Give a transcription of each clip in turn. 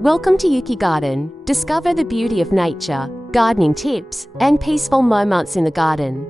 Welcome to Yuki Garden. Discover the beauty of nature, gardening tips, and peaceful moments in the garden.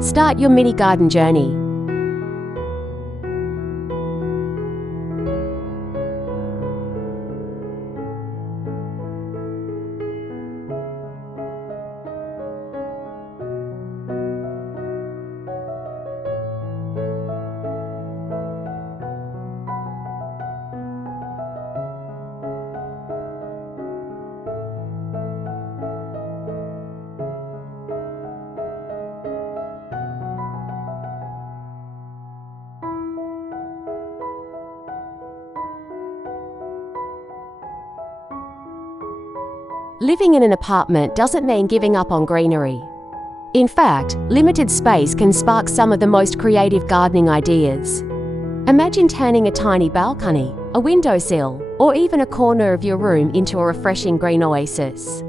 Start your mini garden journey. Living in an apartment doesn't mean giving up on greenery. In fact, limited space can spark some of the most creative gardening ideas. Imagine turning a tiny balcony, a windowsill, or even a corner of your room into a refreshing green oasis.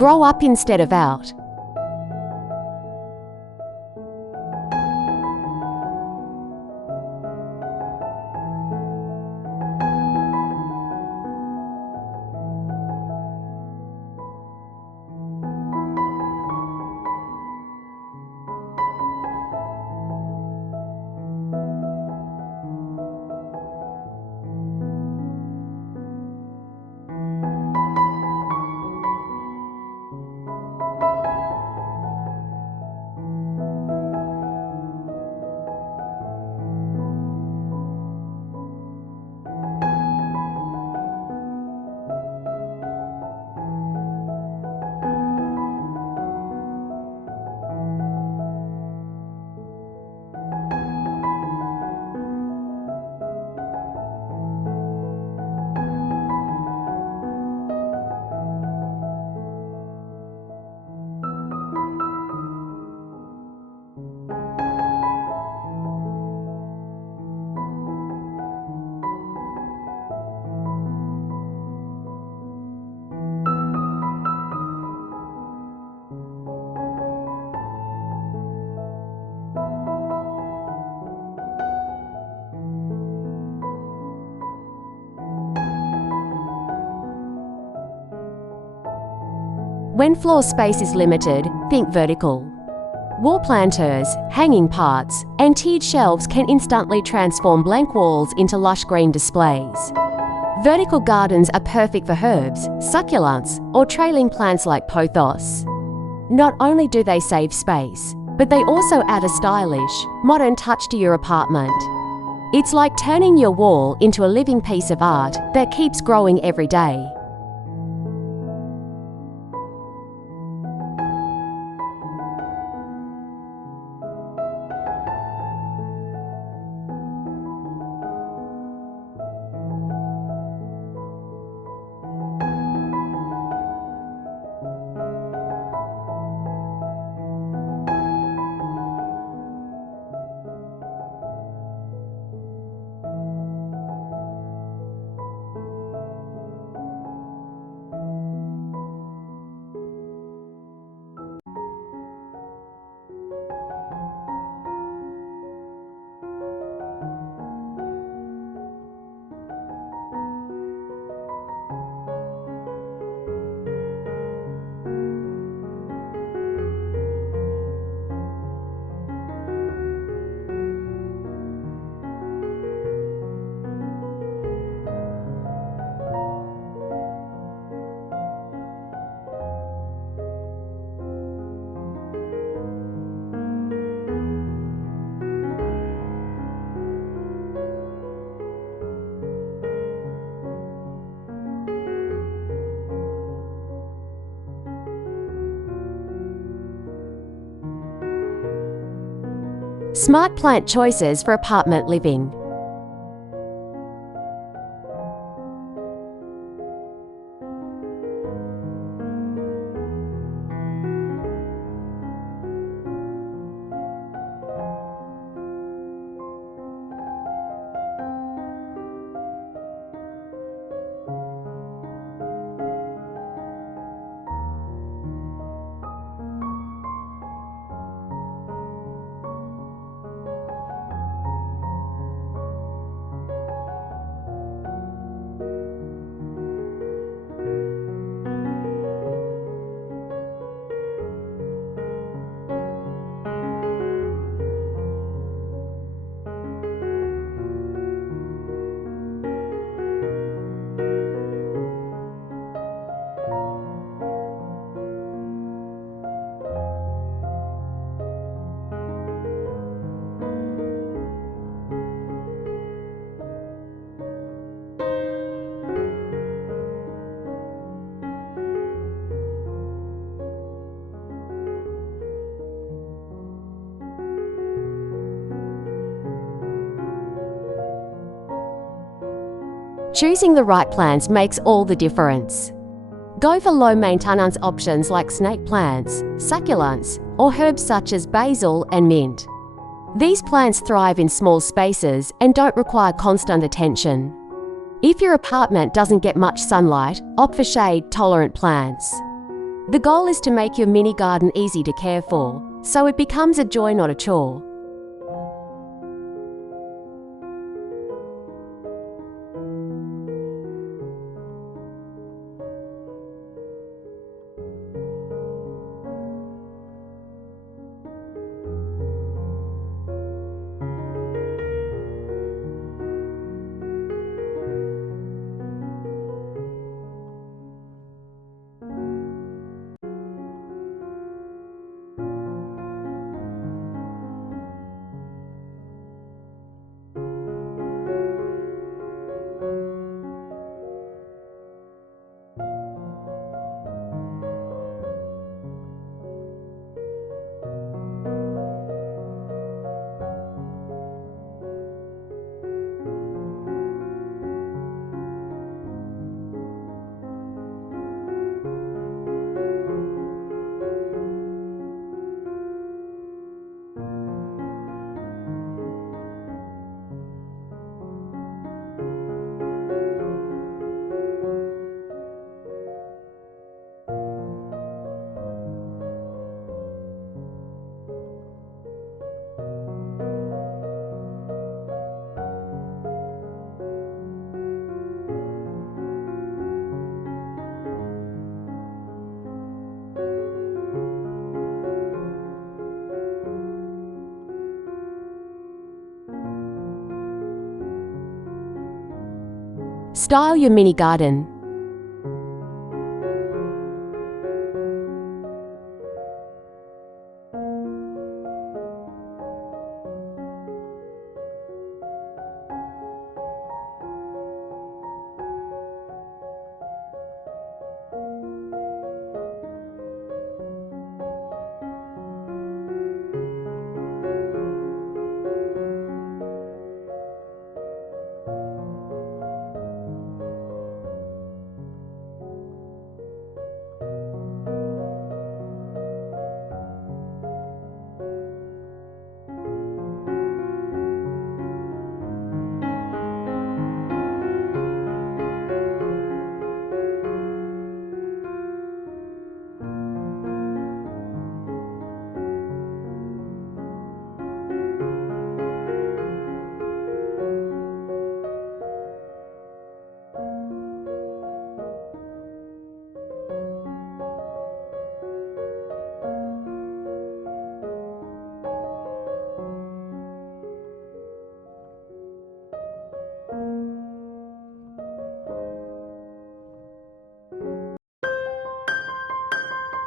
Grow up instead of out. When floor space is limited, think vertical. Wall planters, hanging parts, and tiered shelves can instantly transform blank walls into lush green displays. Vertical gardens are perfect for herbs, succulents, or trailing plants like pothos. Not only do they save space, but they also add a stylish, modern touch to your apartment. It's like turning your wall into a living piece of art that keeps growing every day. Smart plant choices for apartment living. Choosing the right plants makes all the difference. Go for low-maintenance options like snake plants, succulents, or herbs such as basil and mint. These plants thrive in small spaces and don't require constant attention. If your apartment doesn't get much sunlight, opt for shade-tolerant plants. The goal is to make your mini garden easy to care for, so it becomes a joy, not a chore. Style your mini garden.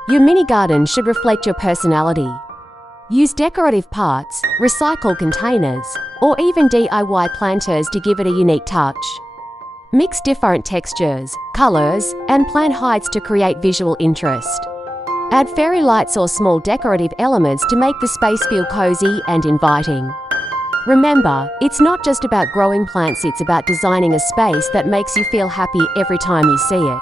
Your mini garden should reflect your personality. Use decorative parts, recycle containers, or even DIY planters to give it a unique touch. Mix different textures, colors, and plant heights to create visual interest. Add fairy lights or small decorative elements to make the space feel cozy and inviting. Remember, it's not just about growing plants, it's about designing a space that makes you feel happy every time you see it.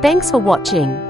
Thanks for watching.